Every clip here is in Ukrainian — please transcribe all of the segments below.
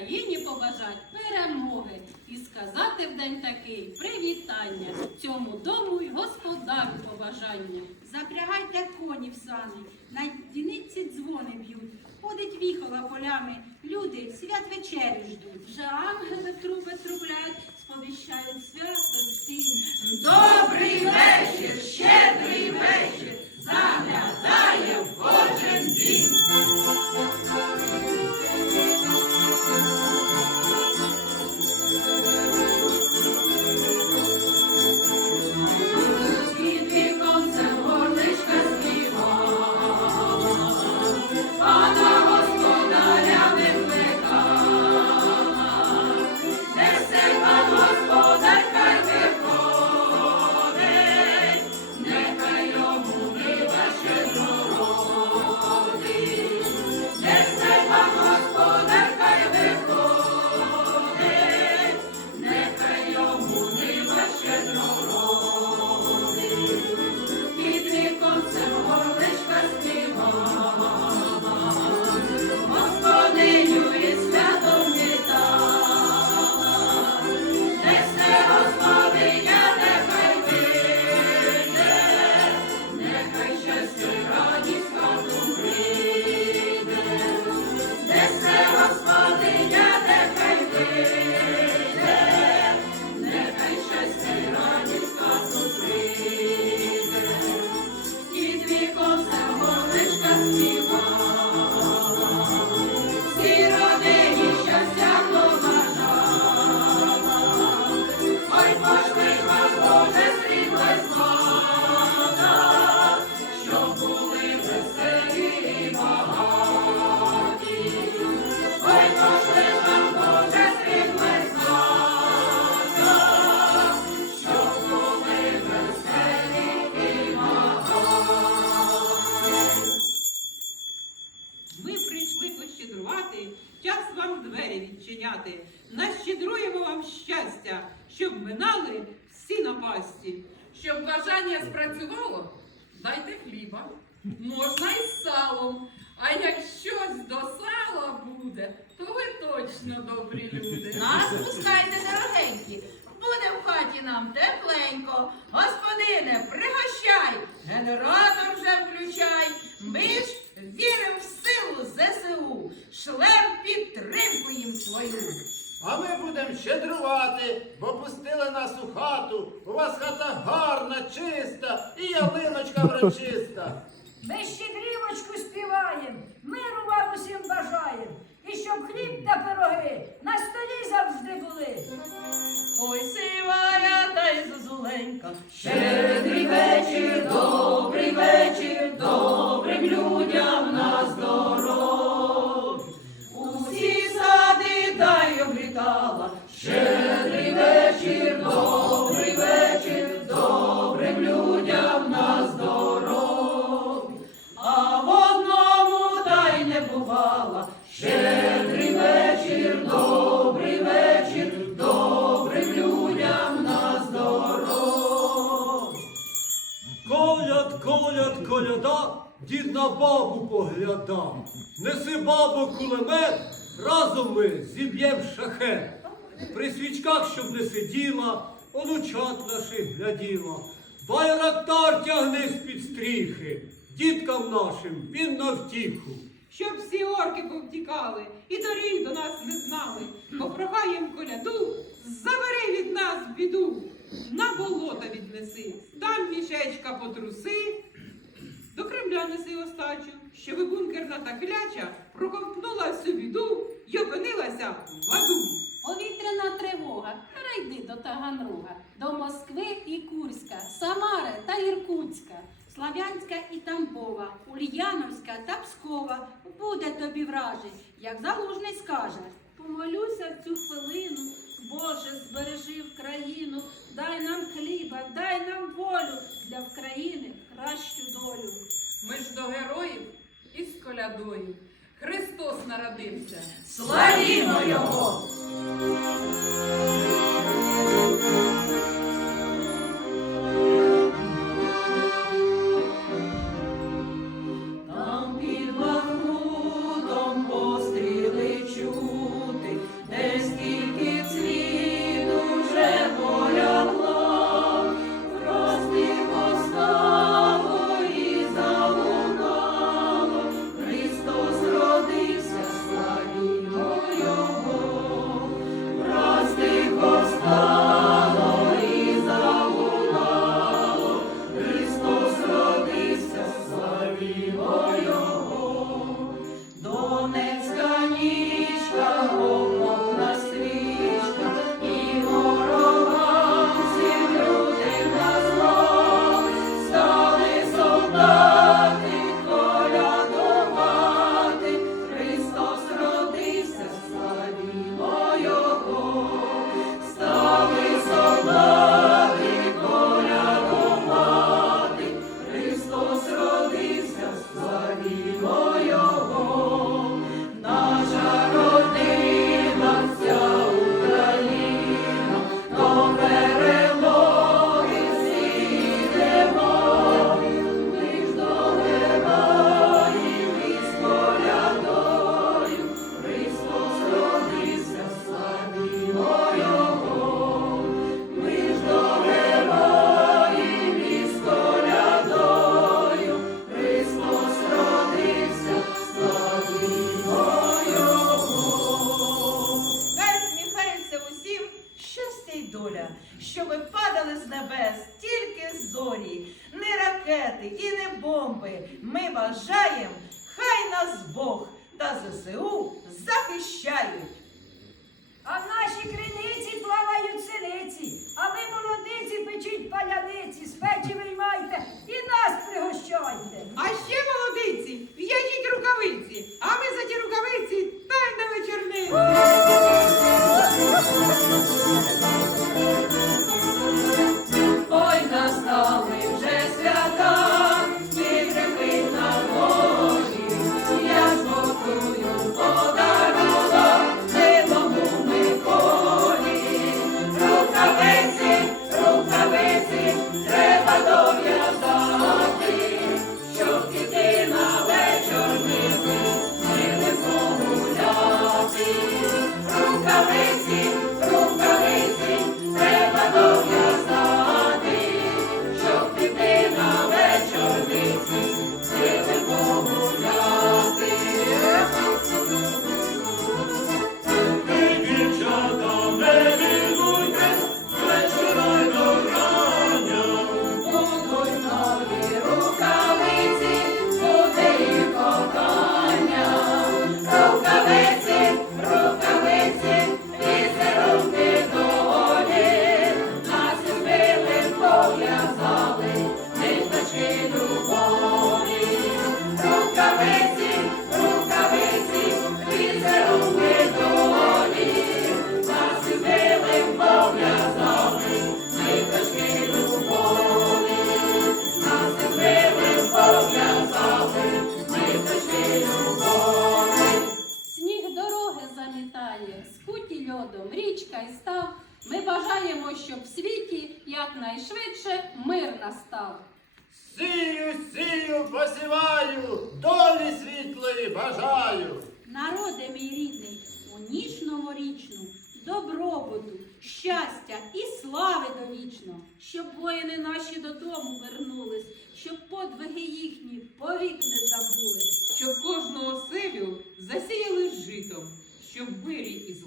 Україні побажать перемоги і сказати в такий привітання, цьому дому й господару побажання. Запрягайте коні в сани, на діниці дзвони б'ють, ходить віхола полями, люди свят вечерю ждуть. Вже ангели труби трубляють, сповіщають свято всім. Добрий вечір, щедрий вечір, заглядає в кожен дім. Салом. А як щось до сала буде, то ви точно добрі люди. Нас пускайте, дорогенькі, буде в хаті нам тепленько. Господине, пригощай, генератор вже включай. Ми ж віримо в силу ЗСУ, шлем підтримку їм свою. А ми будемо щедрувати, бо пустили нас у хату. У вас хата гарна, чиста і ялиночка врочиста. Ми щедрівочку співаєм, миру вам усім бажаєм. І щоб хліб та пироги на столі завжди були. Ой, сивая та й зозуленька. Щедрий вечір, добрий вечір, добрим людям на здоров. Коляд, коляд, коляда, дід на бабу погляда. Неси бабу кулемет, разом ми зіб'єм шахет. При свічках, щоб не сиділа, онучат наших гляділа. Байрактар тягни з-під стріхи, діткам нашим він на втіху. Щоб всі орки повтікали і доріг до нас не знали. Попрохаєм коляду, забери від нас біду, на болота віднеси, там мішечка потруси, до Кремля неси остачу, щоби бункерна та кляча проковтнула всю біду й опинилася в аду. Повітряна тривога, перейди до Таганрога, до Москви і Курська, Самари та Іркутська. Славянська і Тамбова, Ульяновська та Пскова. Буде тобі вражень, як залужний скаже. Помолюся в цю хвилину, Боже, збережи в країну, дай нам хліба, дай нам волю для України кращу долю. Ми ж до героїв із колядою. Христос народився. Славімо його! Ракети і не бомби. Ми бажаєм, хай нас Бог та ЗСУ захищають. А в нашій криниці плавають синиці, а ви молодиці печіть паляниці, з печі виймайте і нас пригощайте. А ще молодиці, в'яжіть рукавиці, а ми за ті рукавиці замітає, скуті льодом, річка й став. Ми бажаємо, щоб в світі якнайшвидше мир настав. Сію, сію, посіваю, долі світлої бажаю. Народе мій рідний, у ніч новорічну, добробуту, щастя і слави довічно, щоб воїни наші додому вернулись, щоб подвиги їхні повік не забулись.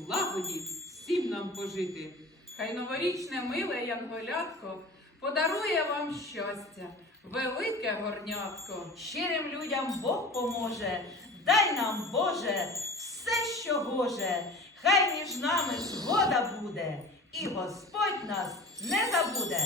Злагоді всім нам пожити. Хай новорічне миле янголятко подарує вам щастя, велике горнятко. Щирим людям Бог поможе, дай нам, Боже, все, що гоже. Хай між нами згода буде, і Господь нас не забуде.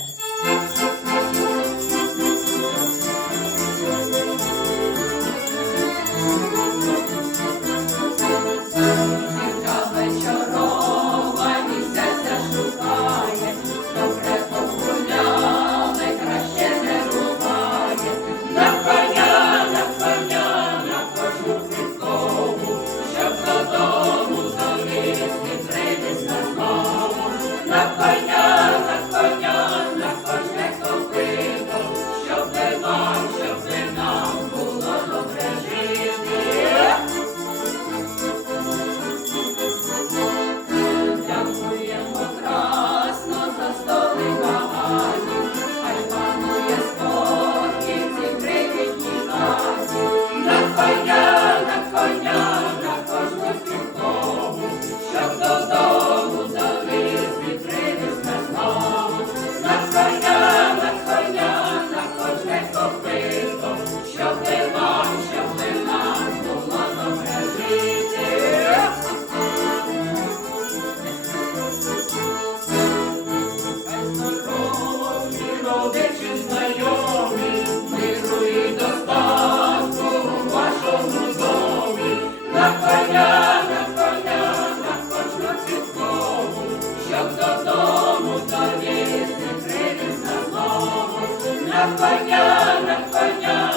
Щоб додому довіз не привіз на знову. На коня, на коня,